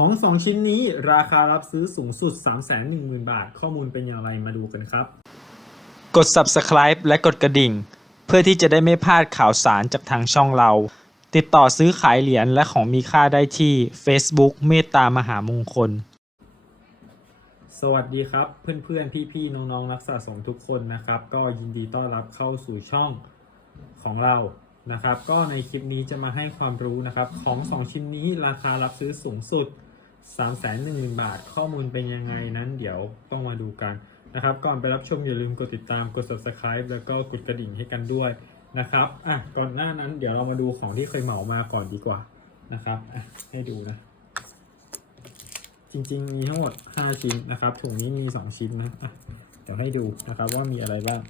ของ 2 ชิ้นนี้ราคารับซื้อสูงสุด 310,000 บาท ข้อมูลเป็นอย่างไรมาดูกันครับ กด subscribe และกดกระดิ่ง เพื่อที่จะได้ไม่พลาดข่าวสารจากทางช่องเรา ติดต่อซื้อขายเหรียญและของมีค่าได้ที่ Facebook เมตตามหามงคล สวัสดีครับ เพื่อนๆ พี่ๆ น้องๆนักสะสมทุกคนนะครับ ก็ยินดีต้อนรับเข้าสู่ช่องของเรานะครับก็ในคลิปนี้จะมาให้ความรู้นะครับของ 2 ชิ้นนี้ราคารับซื้อสูงสุด 3 1 0 0 0บาท ข้อมูลเป็นยังไงนั้นเดี๋ยวต้องมาดูกันนะครับ ก่อนไปรับชมอย่าลืมกดติดตามกด subscribe แล้วก็กดกระดิ่งให้กันด้วยนะครับอะก่อนหน้านั้นเดี๋ยวเรามาดูของที่เคยเหมามาก่อนดีกว่านะครับอะให้ดูนะ จริงๆมีทั้งหมด 5 ชิ้นนะครับถุงนี้มี 2 ชิ้นนะะเดี๋ยวให้ดูนะครับว่ามีอะไรบ้าง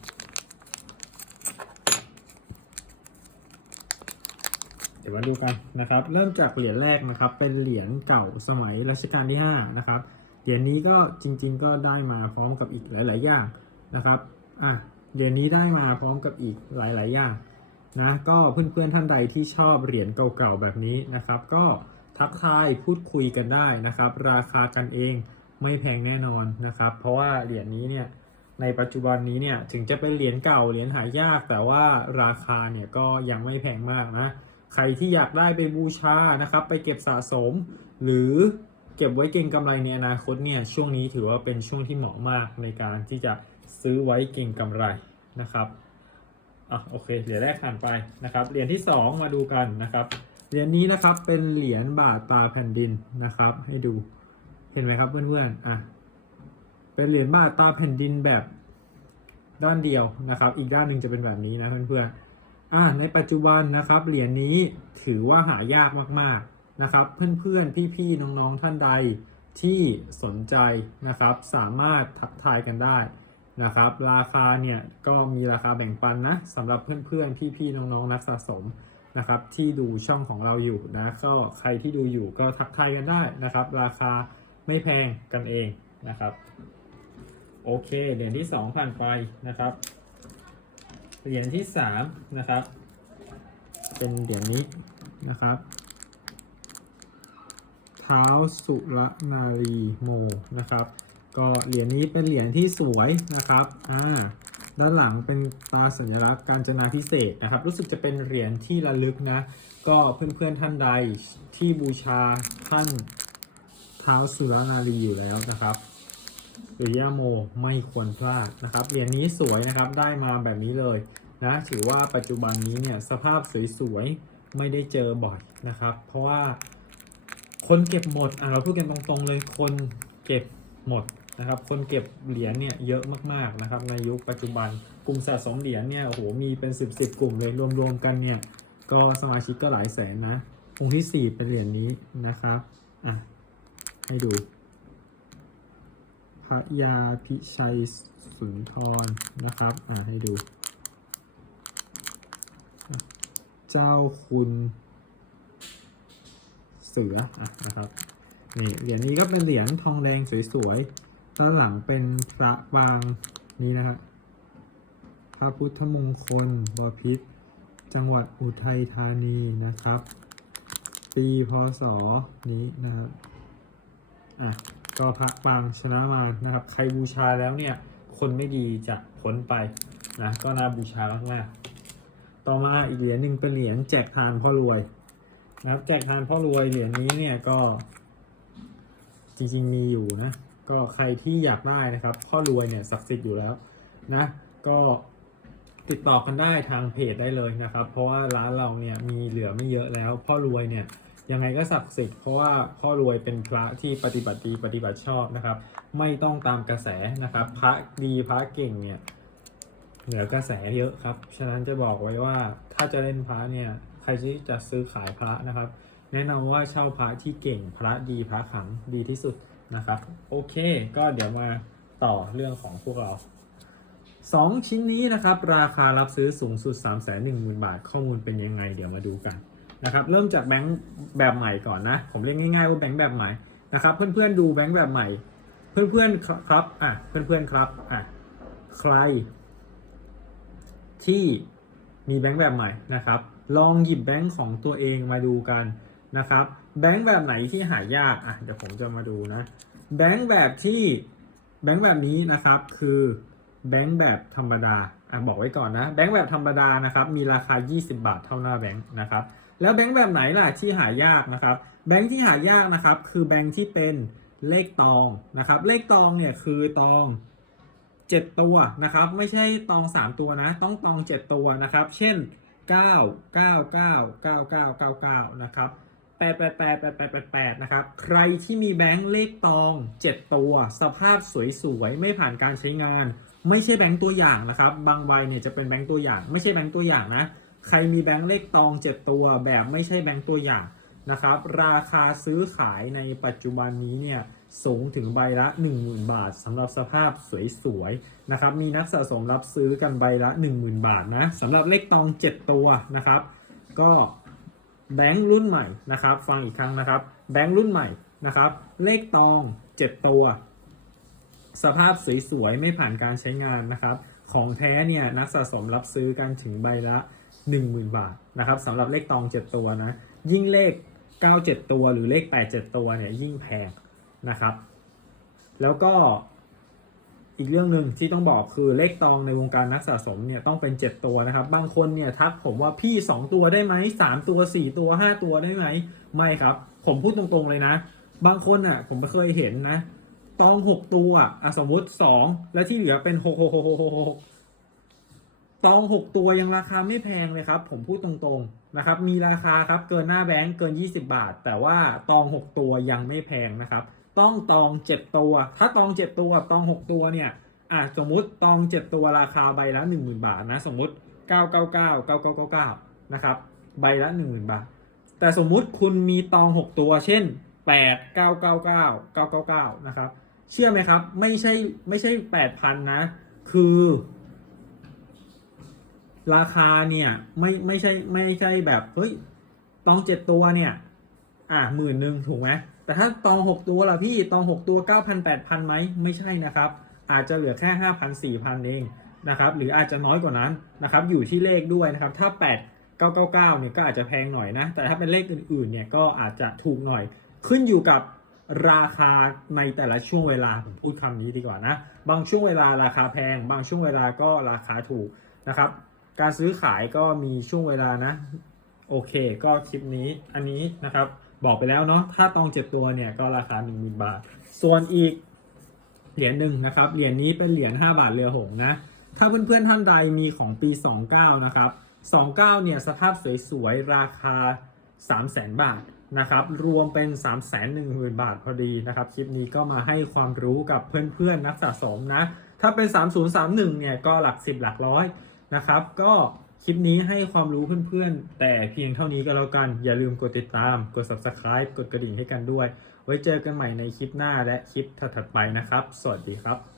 ดี๋ยวมาดูกันนะครับ เริ่มจากเหรียญแรกนะครับ เป็นเหรียญเก่าสมัยรัชกาลที่5นะครับ เหรียญนี้ก็จริง ๆ ก็ได้มาพร้อมกับอีกหลาย ๆ อย่างนะครับ อะ เหรียญนี้ได้มาพร้อมกับอีกหลาย ๆ อย่างนะ ก็เพื่อน ๆ ท่านใดที่ชอบเหรียญเก่า ๆ แบบนี้นะครับ ก็ทักทายพูดคุยกันได้นะครับ ราคากันเองไม่แพงแน่นอนนะครับ เพราะว่าเหรียญนี้เนี่ยในปัจจุบันนี้เนี่ยถึงจะเป็นเหรียญเก่าเหรียญหายาก แต่ว่าราคาเนี่ยก็ยังไม่แพงมากนะ ใครที่อยากได้ไปบูชานะครับ ไปเก็บสะสม หรือเก็บไว้เก็งกำไรในอนาคตเนี่ยช่วงนี้ถือว่าเป็นช่วงที่เหมาะมากในการที่จะซื้อไว้เก็งกำไรนะครับอะโอเคเหรียญแรกผ่านไปนะครับเหรียญที่ 2 มาดูกันนะครับเหรียญนี้นะครับเป็นเหรียญบาทตาแผ่นดินนะครับ ให้ดูเห็นไหมครับเพื่อนๆอะเป็นเหรียญบาทตาแผ่นดินแบบด้านเดียวนะครับ อีกด้านหนึ่งจะเป็นแบบนี้นะเพื่อนๆ อ่าในปัจจุบันนะครับเหรียญนี้ถือว่าหายากมากๆนะครับ เพื่อนๆ พี่ๆ น้องๆ ท่านใดที่สนใจนะครับ สามารถทักทายกันได้นะครับ ราคาเนี่ยก็มีราคาแบ่งปันนะสำหรับเพื่อนๆ พี่ๆ น้องๆ นักสะสมนะครับที่ดูช่องของเราอยู่นะก็ใครที่ดูอยู่ก็ทักทายกันได้นะครับ ราคาไม่แพงกันเองนะครับ โอเคเหรียญที่ 2 ผ่านไปนะครับ เหรียญที่สามนะครับ เป็นเหรียญนี้นะครับเท้าสุรนารีโมนะครับ ก็เหรียญนี้เป็นเหรียญที่สวยนะครับอ่าด้านหลังเป็นตาสัญลักษณ์การจนาพิเศษนะครับ รู้สึกจะเป็นเหรียญที่ระลึกนะ ก็เพื่อนๆท่านใดที่บูชาท่านเท้าสุรนารีอยู่แล้วนะครับ หรือย่าโมไม่ควรพลาดนะครับเหรียญนี้สวยนะครับได้มาแบบนี้เลยนะถือว่าปัจจุบันนี้เนี่ยสภาพสวยๆไม่ได้เจอบ่อยนะครับ เพราะว่าคนเก็บหมดอะเราพูดกันตรงๆเลยคนเก็บหมดนะครับ คนเก็บเหรียญเนี่ยเยอะมากๆนะครับในยุคปัจจุบันกลุ่มสะสมเหรียญเนี่ยโอ้โหมีเป็นสิบสิบกลุ่มเลยรวมๆกันเนี่ยก็สมาชิกก็หลายแสนนะองค์ที่สี่เป็นเหรียญนี้นะครับอะให้ดู พระยาพิชัยสุนทรนะครับ อ่าให้ดู เจ้าคุณเสืออะนะครับ นี่เหรียญนี้ก็เป็นเหรียญทองแดงสวยๆ ด้านหลังเป็นพระปางนี้นะครับพระพุทธมงคลบพิษจังหวัดอุทัยธานีนะครับ ปีพศนี้นะครับอะ ก็พระปางชนะมารนะครับ ใครบูชาแล้วเนี่ย คนไม่ดีจะพ้นไปนะก็น่าบูชามากๆต่อมาอีกเหรียญหนึ่งเป็นเหรียญแจกทานพ่อรวยนะครับแจกทานพ่อรวยเหรียญนี้เนี่ยก็ จริงๆมีอยู่นะ ก็ใครที่อยากได้นะครับ พ่อรวยเนี่ยศักดิ์สิทธิ์อยู่แล้วนะ ก็ติดต่อกันได้ทางเพจได้เลยนะครับ เพราะว่าร้านเราเนี่ยมีเหลือไม่เยอะแล้ว พ่อรวยเนี่ย ยังไงก็ศักดิ์สิทธิ์เพราะว่าพ่อรวยเป็นพระที่ปฏิบัติดีปฏิบัติชอบนะครับ ไม่ต้องตามกระแสนะครับ พระดีพระเก่งเนี่ยเหนือกระแสเยอะครับ ฉะนั้นจะบอกไว้ว่าถ้าจะเล่นพระเนี่ยใครที่จะซื้อขายพระนะครับ แนะนำว่าเช่าพระที่เก่งพระดีพระขังดีที่สุดนะครับ โอเค ก็เดี๋ยวมาต่อเรื่องของพวกเราสองชิ้นนี้นะครับ ราคารับซื้อสูงสุด 3 1 0 0 0 0 บาท ข้อมูลเป็นยังไง เดี๋ยวมาดูกัน นะครับเริ่มจากแบงค์แบบใหม่ก่อนนะ ผมเรียกง่ายๆว่าแบงค์แบบใหม่นะครับ เพื่อนๆดูแบงค์แบบใหม่ เพื่อนๆครับอะเพื่อนๆครับอะใคร ที่มีแบงค์แบบใหม่นะครับ ลองหยิบแบงค์ของตัวเองมาดูกันนะครับ แบงค์แบบไหนที่หายากอะเดี๋ยวผมจะมาดูนะแบงค์แบบที่แบงค์แบบนี้นะครับคือแบงค์แบบธรรมดาอะบอกไว้ก่อนนะแบงค์แบบธรรมดานะครับมีราคา 20 บาทเท่าหน้าแบงค์นะครับ แล้วแบงค์แบบไหนล่ะที่หายากนะครับ แบงค์ที่หายากนะครับคือแบงค์ที่เป็นเลขตองนะครับ เลขตองเนี่ยคือตอง 7 ตัวนะครับ ไม่ใช่ตอง 3 ตัวนะ ต้องตอง 7 ตัวนะครับ เช่น 9 9 9 9 9 9 9นะครับ8 8 8 8 8 8 8นะครับ ใครที่มีแบงค์เลขตอง 7 ตัว สภาพสวยๆ ไม่ผ่านการใช้งาน ไม่ใช่แบงค์ตัวอย่างนะครับ บางใบเนี่ยจะเป็นแบงค์ตัวอย่าง ไม่ใช่แบงค์ตัวอย่างนะ ใครมีแบงค์เลขตอง 7 ตัวแบบไม่ใช่แบงค์ตัวอย่างนะครับ ราคาซื้อขายในปัจจุบันนี้เนี่ยสูงถึงใบละ 10,000 บาทสำหรับสภาพสวยๆนะครับ มีนักสะสมรับซื้อกันใบละ 10,000 บาทนะสำหรับเลขตอง 7 ตัวนะครับ ก็แบงค์รุ่นใหม่นะครับ ฟังอีกครั้งนะครับ แบงค์รุ่นใหม่นะครับ เลขตอง 7 ตัว สภาพสวยๆไม่ผ่านการใช้งานนะครับ ของแท้เนี่ยนักสะสมรับซื้อกันถึงใบละ 10,000 บาทนะครับสำหรับเลขตอง 7 ตัวนะ ยิ่งเลข 97 ตัวหรือเลข 87 ตัวเนี่ยยิ่งแพงนะครับ แล้วก็อีกเรื่องหนึ่งที่ต้องบอกคือเลขตองในวงการนักสะสมเนี่ยต้องเป็น 7 ตัวนะครับ บางคนเนี่ยทักผมว่าพี่ 2 ตัวได้ไหม3 ตัว 4 ตัว 5 ตัวได้ไหมไม่ครับ ผมพูดตรงๆเลยนะ บางคนอะผมไม่เคยเห็นนะ ตอง 6 ตัวอะสมมติ 2 แล้วที่เหลือเป็น6 6 6 6 6 6 ตอง6ตัวยังราคาไม่แพงเลยครับ ผมพูดตรงๆนะครับ มีราคาครับเกินหน้าแบงก์เกิน 20 บาท แต่ว่าตอง6ตัวยังไม่แพงนะครับ ต้องตอง7ตัว ถ้าตอง7ตัวตอง6ตัวเนี่ยอะสมมุติตอง7ตัวราคาใบละ 10,000 บาทนะสมมุติ 999 9999 นะครับใบละ 10,000 บาท แต่สมมุติคุณมีตอง 6 ตัว เช่น 8 999 999 นะครับ เชื่อไหมครับ ไม่ใช่ไม่ใช่ 8,000 นะ คือ ราคาเนี่ยไม่ไม่ใช่ไม่ใช่แบบเฮ้ยตองเจ็ดตัวเนี่ย อะหมื่นหนึ่งถูกไหมแต่ถ้าตองหกตัวล่ะพี่ตองหกตัวเก้าพันแปดพันไหมไม่ใช่นะครับ อาจจะเหลือแค่ห้าพันสี่พันเองนะครับ หรืออาจจะน้อยกว่านั้นนะครับ อยู่ที่เลขด้วยนะครับ ถ้าแปดเก้าเก้าเก้าเนี่ยก็อาจจะแพงหน่อยนะ แต่ถ้าเป็นเลขอื่นๆเนี่ยก็อาจจะถูกหน่อย ขึ้นอยู่กับราคาในแต่ละช่วงเวลาผมพูดคำนี้ดีกว่านะ บางช่วงเวลาราคาแพง บางช่วงเวลาก็ราคาถูกนะครับ การซื้อขายก็มีช่วงเวลานะ โอเค ก็คลิปนี้อันนี้นะครับ บอกไปแล้วเนาะถ้าตองเจ็บตัวเนี่ยก็ราคา1 0,000 บาท ส่วนอีกเหรียญหนึ่งนะครับเหรียญนี้เป็นเหรียญ5บาทเรือหงส์นะถ้าเพื่อนๆท่านใดมีของปี 29 นะครับ 29 เนี่ยสภาพสวยๆ ราคา 300,000 บาทนะครับ รวมเป็น 3 1 0 0 0 0 บาทพอดีนะครับ คลิปนี้ก็มาให้ความรู้กับเพื่อนๆ นักสะสมนะ ถ้าเป็น 3031 เนี่ยก็หลัก 10 หลักร้อย นะครับ ก็คลิปนี้ให้ความรู้เพื่อนๆ แต่เพียงเท่านี้ก็แล้วกัน อย่าลืมกดติดตาม กด subscribe กดกระดิ่งให้กันด้วย ไว้เจอกันใหม่ในคลิปหน้าและคลิปถัดๆไปนะครับ สวัสดีครับ